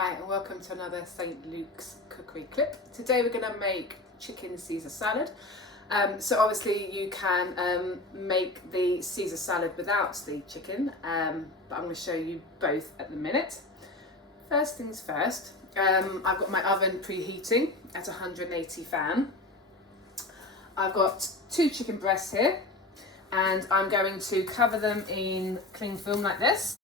Hi and welcome to another St. Luke's cookery clip. Today we're going to make chicken Caesar salad. So obviously you can make the Caesar salad without the chicken, but I'm going to show you both at the minute. First things first, I've got my oven preheating at 180 fan. I've got 2 chicken breasts here and I'm going to cover them in cling film like this.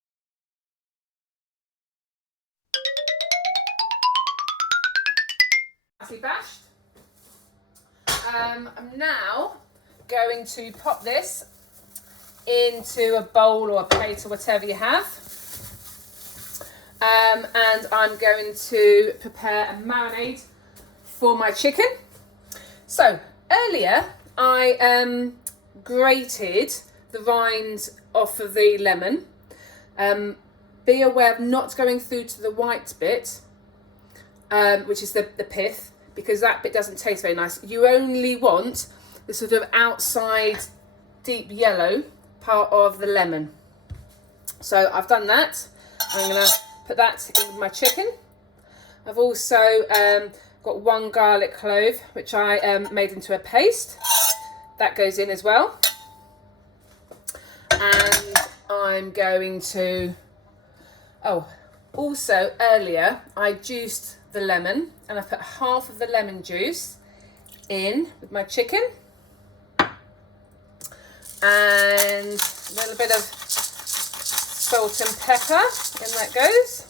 Bashed. I'm now going to pop this into a bowl or a plate or whatever you have, and I'm going to prepare a marinade for my chicken. So earlier I grated the rind off of the lemon. Be aware of not going through to the white bit, which is the pith, because that bit doesn't taste very nice. You only want the sort of outside deep yellow part of the lemon. So I've done that. I'm going to put that in with my chicken. I've also got 1 garlic clove, which I made into a paste. That goes in as well. And I'm going to... also earlier I juiced the lemon and I put half of the lemon juice in with my chicken and a little bit of salt and pepper, and that goes.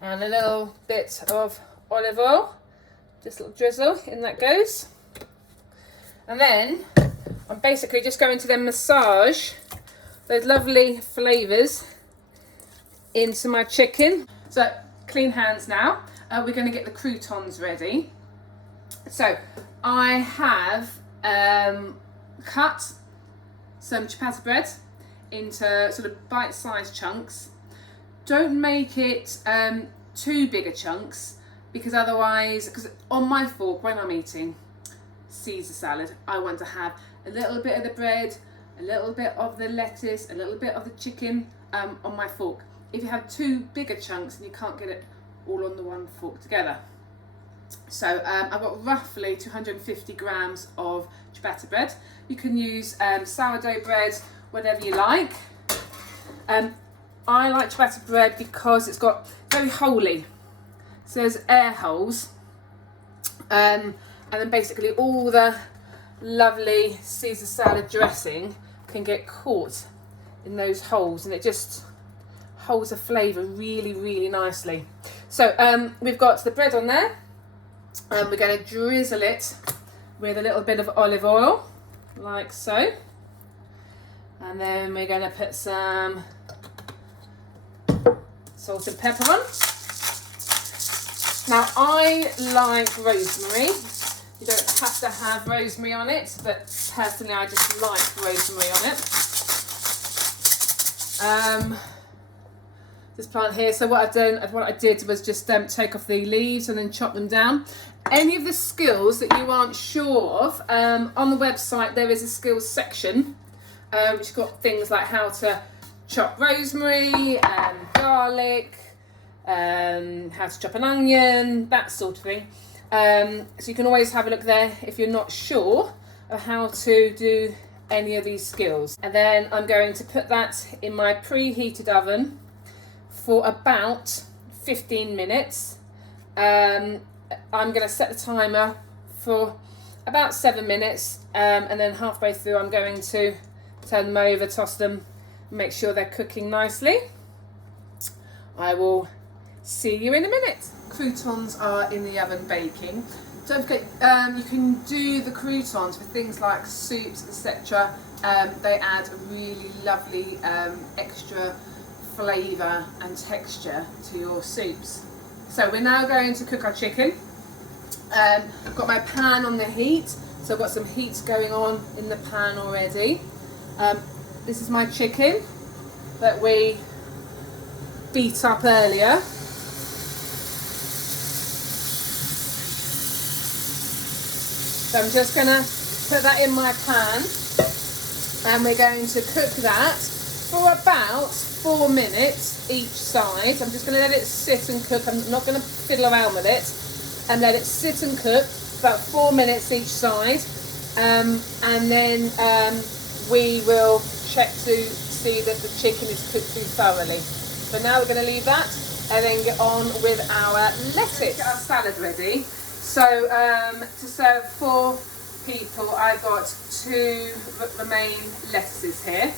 And a little bit of olive oil, just a little drizzle, in that goes. And then I'm basically just going to then massage those lovely flavours into my chicken. So clean hands now. We're going to get the croutons ready. So I have cut some ciabatta bread into sort of bite-sized chunks. Don't make it too big a chunks, because otherwise, because on my fork when I'm eating Caesar salad, I want to have a little bit of the bread, a little bit of the lettuce, a little bit of the chicken on my fork. If you have too bigger chunks, then you can't get it all on the one fork together. So I've got roughly 250 grams of ciabatta bread. You can use sourdough bread, whatever you like. I like ciabatta bread because it's got very holy, so there's air holes. And then basically all the lovely Caesar salad dressing can get caught in those holes, and it just holds the flavour really, really nicely. So we've got the bread on there, and we're going to drizzle it with a little bit of olive oil, like so. And then we're going to put some salt and pepper on. Now I like rosemary. You don't have to have rosemary on it, but personally I just like rosemary on it. This plant here, so what I did was just take off the leaves and then chop them down. Any of the skills that you aren't sure of, on the website there is a skills section, which has got things like how to chop rosemary, garlic, how to chop an onion, that sort of thing. So you can always have a look there if you're not sure of how to do any of these skills. And then I'm going to put that in my preheated oven for about 15 minutes. I'm going to set the timer for about 7 minutes, and then halfway through I'm going to turn them over, toss them, make sure they're cooking nicely. I will see you in a minute. Croutons are in the oven baking. Don't forget, you can do the croutons for things like soups, etc. They add a really lovely extra flavour and texture to your soups. So we're now going to cook our chicken. I've got my pan on the heat, so I've got some heat going on in the pan already. This is my chicken that we beat up earlier. So I'm just going to put that in my pan, and we're going to cook that for about 4 minutes each side. I'm just going to let it sit and cook. I'm not going to fiddle around with it, and let it sit and cook about 4 minutes each side, and then we will check to see that the chicken is cooked through thoroughly. So now we're going to leave that and then get on with our lettuce. Get our salad ready. So to serve 4 people, I've got 2 romaine lettuces here.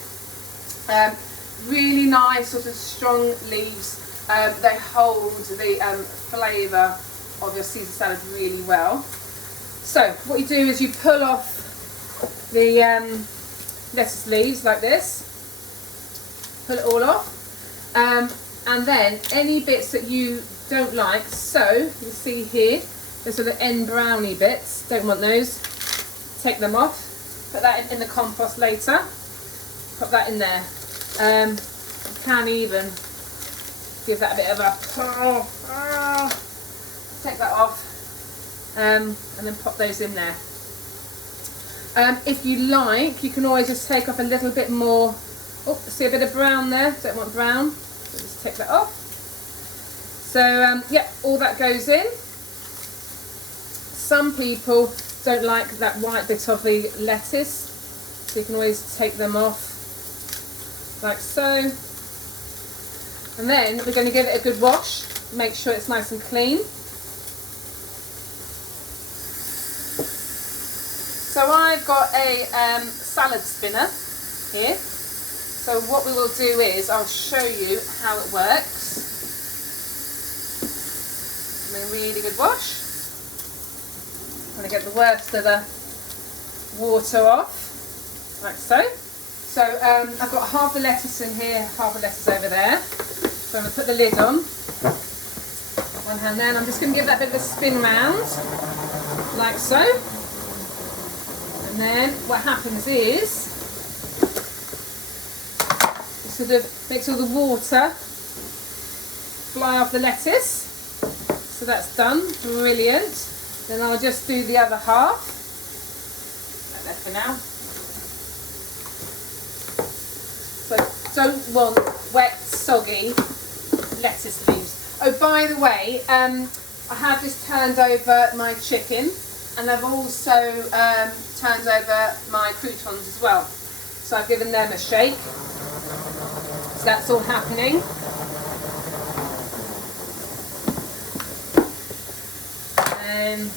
Really nice, sort of strong leaves. They hold the flavour of your Caesar salad really well. So what you do is you pull off the lettuce leaves like this. Pull it all off. And then any bits that you don't like, so you see here, the sort of end browny bits, don't want those, take them off, put that in the compost later, put that in there. You can even give that a bit of a, take that off, and then pop those in there. If you like, you can always just take off a little bit more. Oh, see a bit of brown there, don't want brown, so just take that off. So yeah, all that goes in. Some people don't like that white bit of the lettuce, so you can always take them off, like so. And then we're going to give it a good wash, make sure it's nice and clean. So I've got a salad spinner here. So what we will do is I'll show you how it works. And a really good wash. I'm going to get the worst of the water off, like so. So I've got half the lettuce in here, half the lettuce over there. So I'm going to put the lid on. One hand there, and I'm just going to give that a bit of a spin round, like so. And then what happens is, it sort of makes all the water fly off the lettuce. So that's done, brilliant. Then I'll just do the other half, like that for now. So don't want wet, soggy lettuce leaves. Oh, by the way, I have just turned over my chicken, and I've also turned over my croutons as well. So I've given them a shake. So that's all happening. And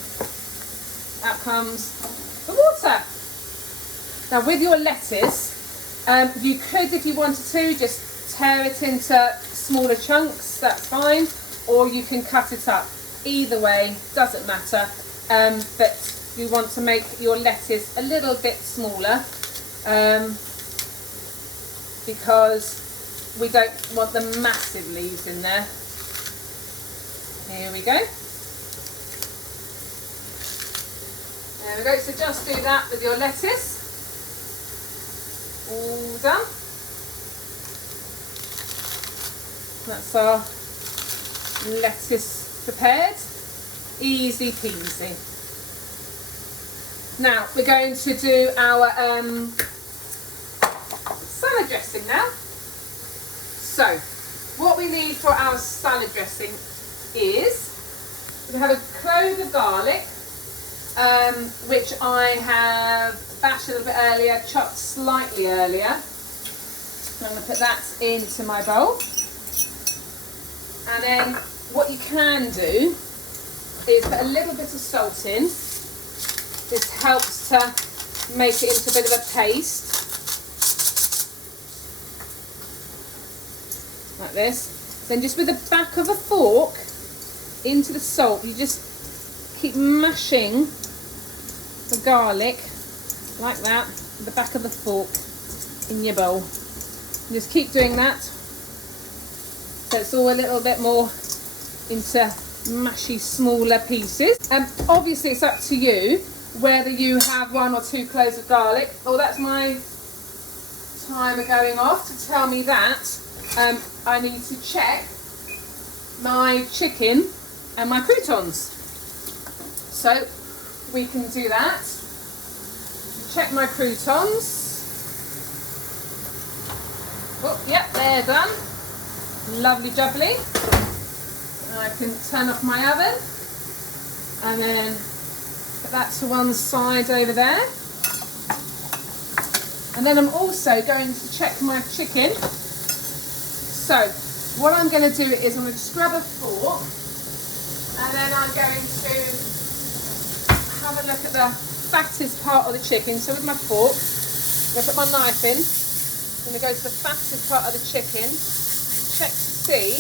out comes the water. Now with your lettuce, you could, if you wanted to, just tear it into smaller chunks, that's fine, or you can cut it up. Either way, doesn't matter, but you want to make your lettuce a little bit smaller because we don't want the massive leaves in there. Here we go. There we go, so just do that with your lettuce. All done. That's our lettuce prepared. Easy peasy. Now we're going to do our salad dressing now. So what we need for our salad dressing is we have a clove of garlic, which I have bashed a little bit earlier, chopped slightly earlier. I'm going to put that into my bowl. And then what you can do is put a little bit of salt in. This helps to make it into a bit of a paste. Like this. Then just with the back of a fork into the salt, you just keep mashing the garlic like that with the back of the fork in your bowl. And just keep doing that so it's all a little bit more into mushy, smaller pieces. Obviously it's up to you whether you have 1 or 2 cloves of garlic. Oh, that's my timer going off to tell me that I need to check my chicken and my croutons. So we can do that. check my croutons. Oh, yep, they're done. Lovely jubbly. I can turn off my oven and then put that to one side over there. And then I'm also going to check my chicken. So what I'm going to do is I'm going to just grab a fork and then I'm going to have a look at the fattest part of the chicken. So with my fork, I'm going to put my knife in. I'm going to go to the fattest part of the chicken, check to see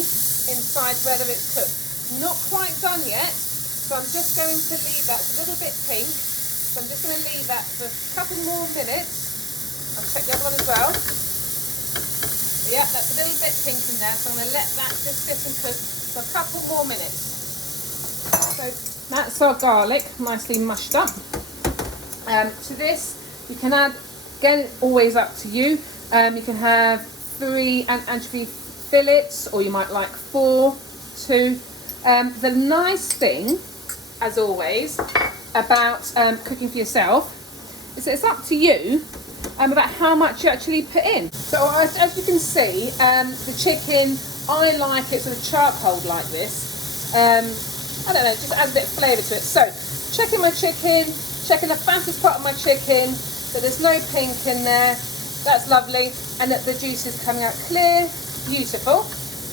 inside whether it's cooked. Not quite done yet, so I'm just going to leave that. It's a little bit pink, so I'm just going to leave that for a couple more minutes. I'll check the other one as well. Yeah, that's a little bit pink in there, so I'm going to let that just sit and cook for a couple more minutes. So that's our garlic, nicely mushed up. To this, you can add, again, always up to you. You can have 3 anchovy fillets, or you might like 4, 2. The nice thing, as always, about cooking for yourself is that it's up to you about how much you actually put in. So as you can see, the chicken, I like it sort of charcoal like this. I don't know, just add a bit of flavour to it. So checking my chicken, checking the fattest part of my chicken, so there's no pink in there. That's lovely, and that the juice is coming out clear, beautiful.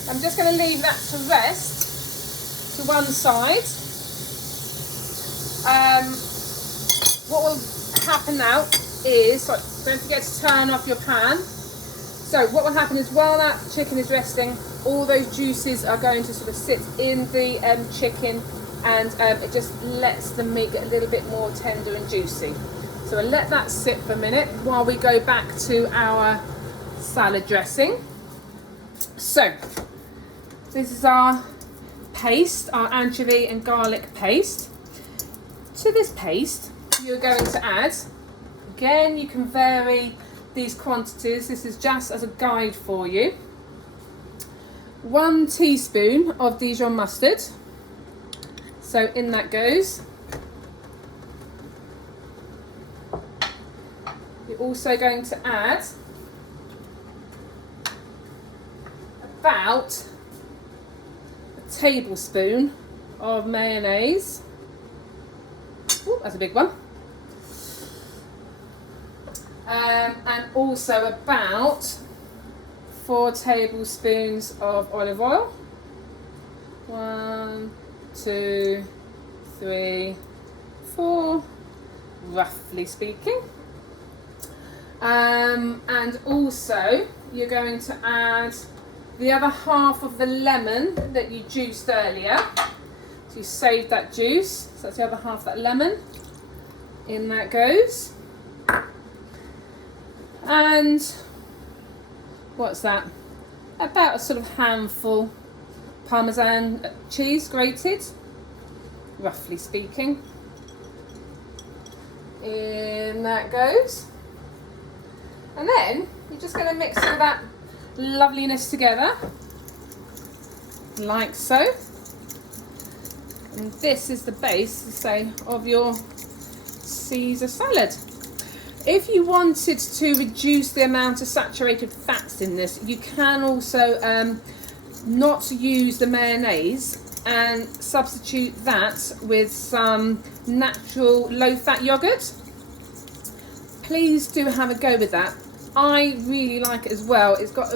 I'm just going to leave that to rest to one side. What will happen now is, don't forget to turn off your pan. So what will happen is while that chicken is resting, all those juices are going to sort of sit in the chicken, and it just lets the meat get a little bit more tender and juicy. So we'll let that sit for a minute while we go back to our salad dressing. So this is our paste, our anchovy and garlic paste. To this paste, you're going to add, again, you can vary these quantities. This is just as a guide for you. 1 teaspoon of Dijon mustard. So in that goes. You're also going to add about a tablespoon of mayonnaise. Ooh, that's a big one. And also about 4 tablespoons of olive oil. 1, 2, 3, 4, roughly speaking. And also you're going to add the other half of the lemon that you juiced earlier. So you saved that juice, so that's the other half of that lemon. In that goes. And what's that? About a sort of handful parmesan cheese, grated, roughly speaking. In that goes. And then you're just going to mix all that loveliness together, like so. And this is the base, say, of your Caesar salad. If you wanted to reduce the amount of saturated fats in this, you can also not use the mayonnaise and substitute that with some natural low-fat yogurt. Please do have a go with that. I really like it as well. It's got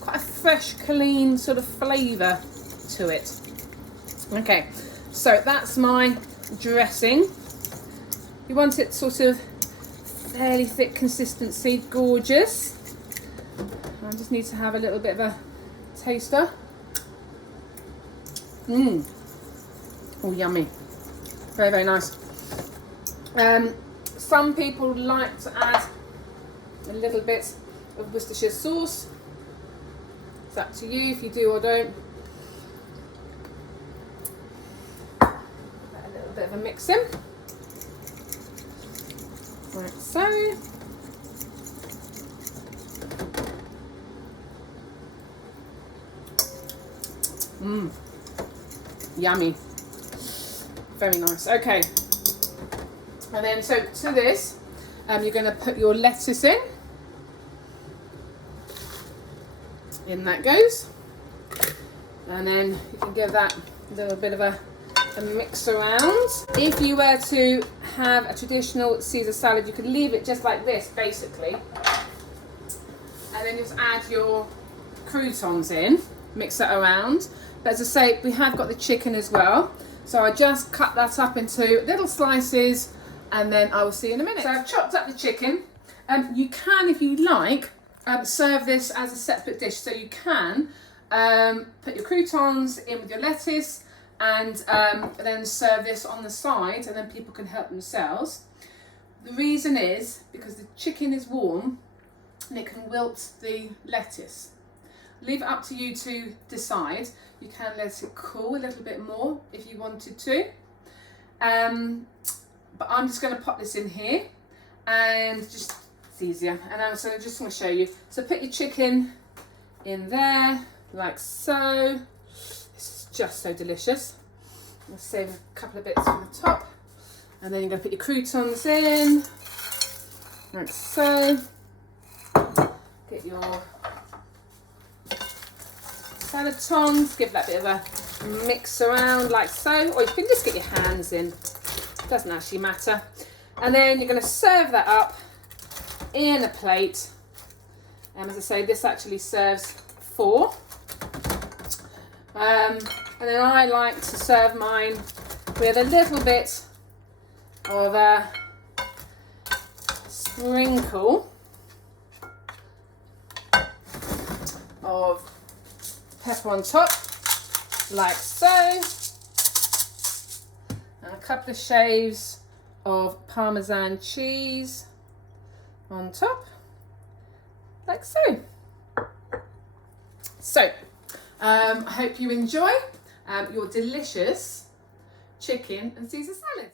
quite a fresh, clean sort of flavour to it. Okay, so that's my dressing. You want it sort of fairly thick consistency, gorgeous. I just need to have a little bit of a taster. Oh, yummy. Very, very nice. Some people like to add a little bit of Worcestershire sauce. It's up to you if you do or don't. A little bit of a mix in. Like so. Yummy. Very nice. Okay. And then so to this, you're going to put your lettuce in. In that goes. And then you can give that a little bit of a mix around. If you were to have a traditional Caesar salad, you could leave it just like this, basically. And then just add your croutons in, mix that around. But as I say, we have got the chicken as well. So I just cut that up into little slices, and then I will see you in a minute. So I've chopped up the chicken. You can, if you like, serve this as a separate dish. So you can put your croutons in with your lettuce, and then serve this on the side, and then people can help themselves. The reason is because the chicken is warm and it can wilt the lettuce. Leave it up to you to decide. You can let it cool a little bit more if you wanted to. But I'm just going to pop this in here, and just it's easier. And I'm so just going to show you. So put your chicken in there like so. This is just so delicious. I'm going to save a couple of bits for the top, and then you're going to put your croutons in like so. Get your salatons, give that bit of a mix around like so, or you can just get your hands in, doesn't actually matter. And then you're going to serve that up in a plate, and as I say, this actually serves 4. And then I like to serve mine with a little bit of a sprinkle of pepper on top, like so, and a couple of shaves of parmesan cheese on top, like so. So, I hope you enjoy your delicious chicken and Caesar salad.